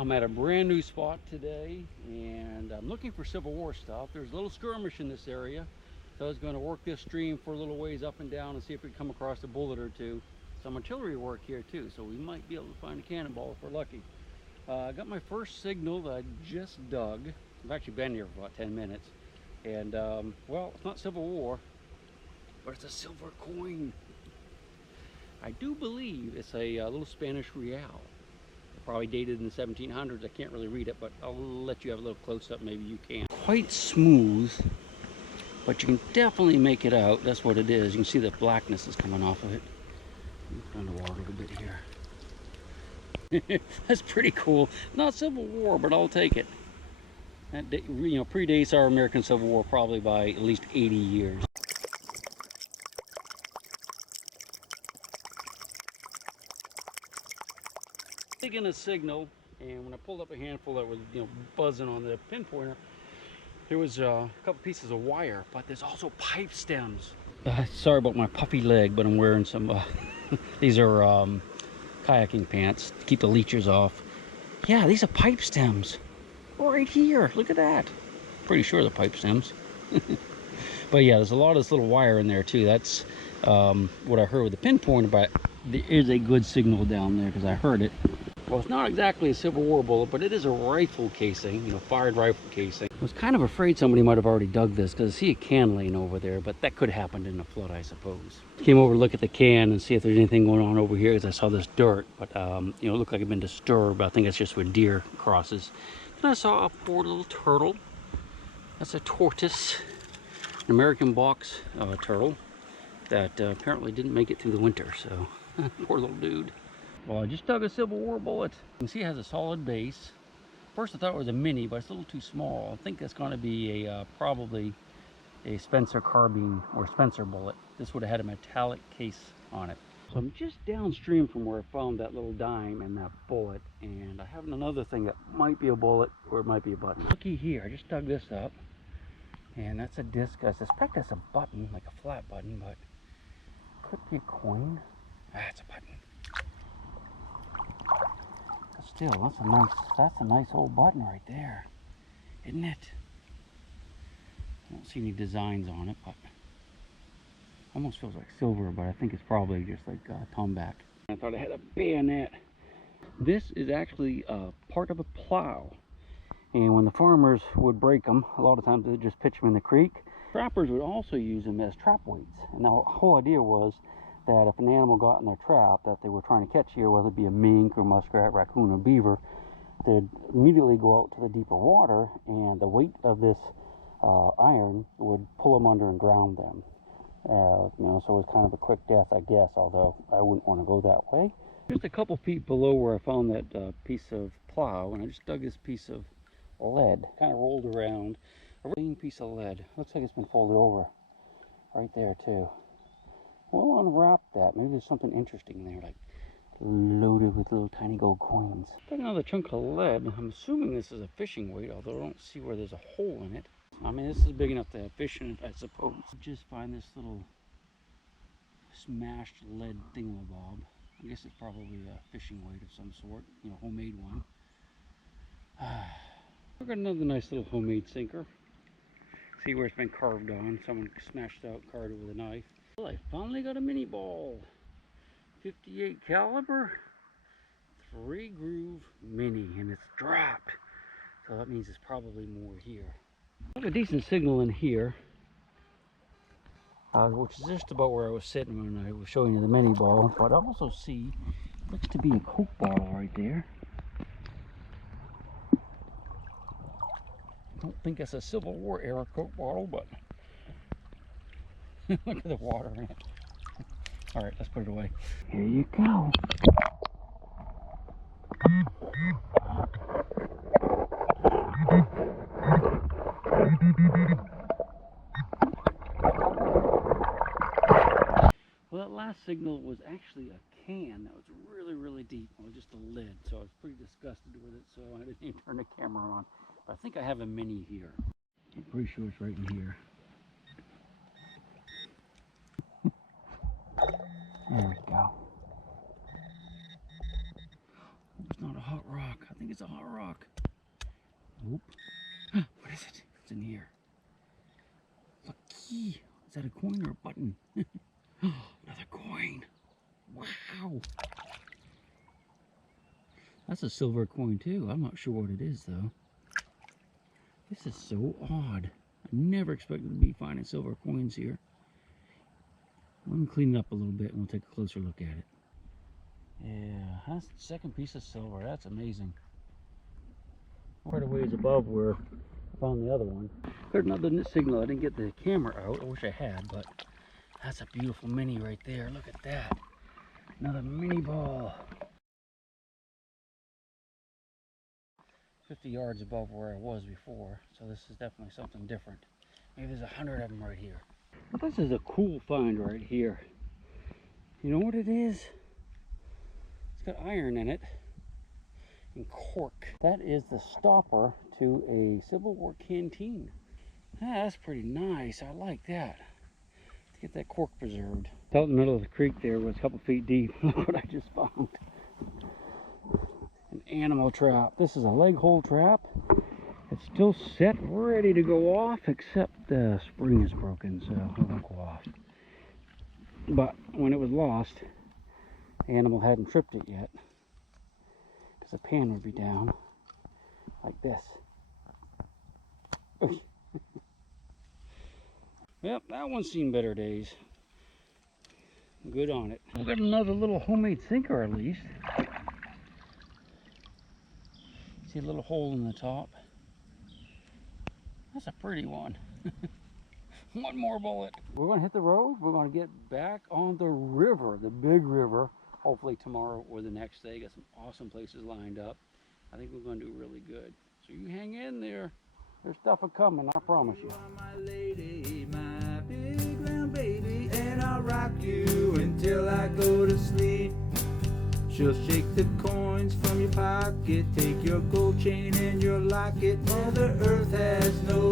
I'm at a brand new spot today, and I'm looking for Civil War stuff. There's a little skirmish in this area, so I was going to work this stream for a little ways up and down and see if we can come across a bullet or two. Some artillery work here too, so we might be able to find a cannonball if we're lucky. I got my first signal that I just dug. I've actually been here for about 10 minutes, and well, it's not Civil War, but it's a silver coin. I do believe it's a little Spanish real. Probably dated in the 1700s. I can't really read it, but I'll let you have a little close-up. Maybe you can. Quite smooth, but you can definitely make it out. That's what it is. You can see the blackness is coming off of it. Underwater a little bit here. That's pretty cool. Not Civil War, but I'll take it. That predates our American Civil War probably by at least 80 years. Taking a signal, and when I pulled up a handful that was buzzing on the pinpointer, there was a couple pieces of wire, but there's also pipe stems. Sorry about my puffy leg, but I'm wearing some these are kayaking pants to keep the leeches off. Yeah, these are pipe stems right here. Look at that. Pretty sure they're pipe stems. But yeah, there's a lot of this little wire in there too. That's what I heard with the pinpointer, but there is a good signal down there because I heard it. Well, it's not exactly a Civil War bullet, but it is a rifle casing, fired rifle casing. I was kind of afraid somebody might have already dug this because I see a can laying over there, but that could have happened in a flood, I suppose. Came over to look at the can and see if there's anything going on over here because I saw this dirt, but it looked like it had been disturbed. I think it's just where deer crosses. Then I saw a poor little turtle. That's a tortoise, an American box turtle that apparently didn't make it through the winter, so poor little dude. Well, I just dug a Civil War bullet. You can see it has a solid base. First I thought it was a mini, but it's a little too small. I think that's going to be a probably a Spencer carbine or Spencer bullet. This would have had a metallic case on it. So I'm just downstream from where I found that little dime and that bullet, and I have another thing that might be a bullet or it might be a button. Looky here, I just dug this up, and that's a disc. I suspect that's a button, like a flat button, but could be a coin. It's a button. Still, that's a nice old button right there, isn't it? I don't see any designs on it, but almost feels like silver, but I think it's probably just like tomback. I thought it had a bayonet. This is actually part of a plow, and when the farmers would break them, a lot of times they'd just pitch them in the creek. Trappers would also use them as trap weights, and the whole idea was that if an animal got in their trap that they were trying to catch here, whether it be a mink or muskrat, raccoon or beaver, they'd immediately go out to the deeper water, and the weight of this iron would pull them under and drown them. So it was kind of a quick death, I guess, although I wouldn't want to go that way. Just a couple feet below where I found that piece of plow, and I just dug this piece of lead, kind of rolled around, a clean piece of lead. Looks like it's been folded over right there too. We'll unwrap that. Maybe there's something interesting there, like loaded with little tiny gold coins. Got another chunk of lead. I'm assuming this is a fishing weight, although I don't see where there's a hole in it. I mean, this is big enough to have fish in it, I suppose. Just find this little smashed lead thingamabob. I guess it's probably a fishing weight of some sort, homemade one. I've got another nice little homemade sinker. See where it's been carved on. Someone smashed out, carved it with a knife. Well, I finally got a mini ball. 58 caliber, 3 groove mini, and it's dropped. So that means there's probably more here. I have a decent signal in here, which is just about where I was sitting when I was showing you the mini ball. But I also see, looks to be a Coke bottle right there. I don't think it's a Civil War era Coke bottle, but look at the water in it. All right, let's put it away. Here you go. Well, that last signal was actually a can that was really, really deep. Well, just a lid, so I was pretty disgusted with it, so I didn't even turn the camera on. But I think I have a mini here. I'm pretty sure it's right in here. There we go. It's not a hot rock. I think it's a hot rock. Nope. What is it? It's in here. Look, key. Is that a coin or a button? Another coin. Wow. That's a silver coin too. I'm not sure what it is though. This is so odd. I never expected to be finding silver coins here. Let me clean it up a little bit and we'll take a closer look at it. Yeah, that's the second piece of silver. That's amazing. Quite a ways above where I found the other one. There's another signal. I didn't get the camera out. I wish I had, but that's a beautiful mini right there. Look at that. Another mini ball. 50 yards above where I was before, so this is definitely something different. Maybe there's 100 of them right here. But this is a cool find right here. You know what it is? It's got iron in it and cork. That is the stopper to a Civil War canteen. That's pretty nice. I like that. Let's get that cork preserved. Out in the middle of the creek there was a couple feet deep. Look what I just found. An animal trap. This is a leg hole trap. It's still set, ready to go off, except the spring is broken, so it won't go off. But when it was lost, the animal hadn't tripped it yet, because the pan would be down like this. Yep, that one's seen better days. Good on it. We've got another little homemade sinker at least. See a little hole in the top. That's a pretty one. One more bullet. We're going to hit the road. We're going to get back on the river, the big river, hopefully tomorrow or the next day. Got some awesome places lined up. I think we're going to do really good. So you hang in there. There's stuff a-coming, I promise you. You are my lady, my big round baby, and I'll rock you until I go to sleep. She'll shake the coins from your pocket, take your gold chain and your locket. Mother Earth has no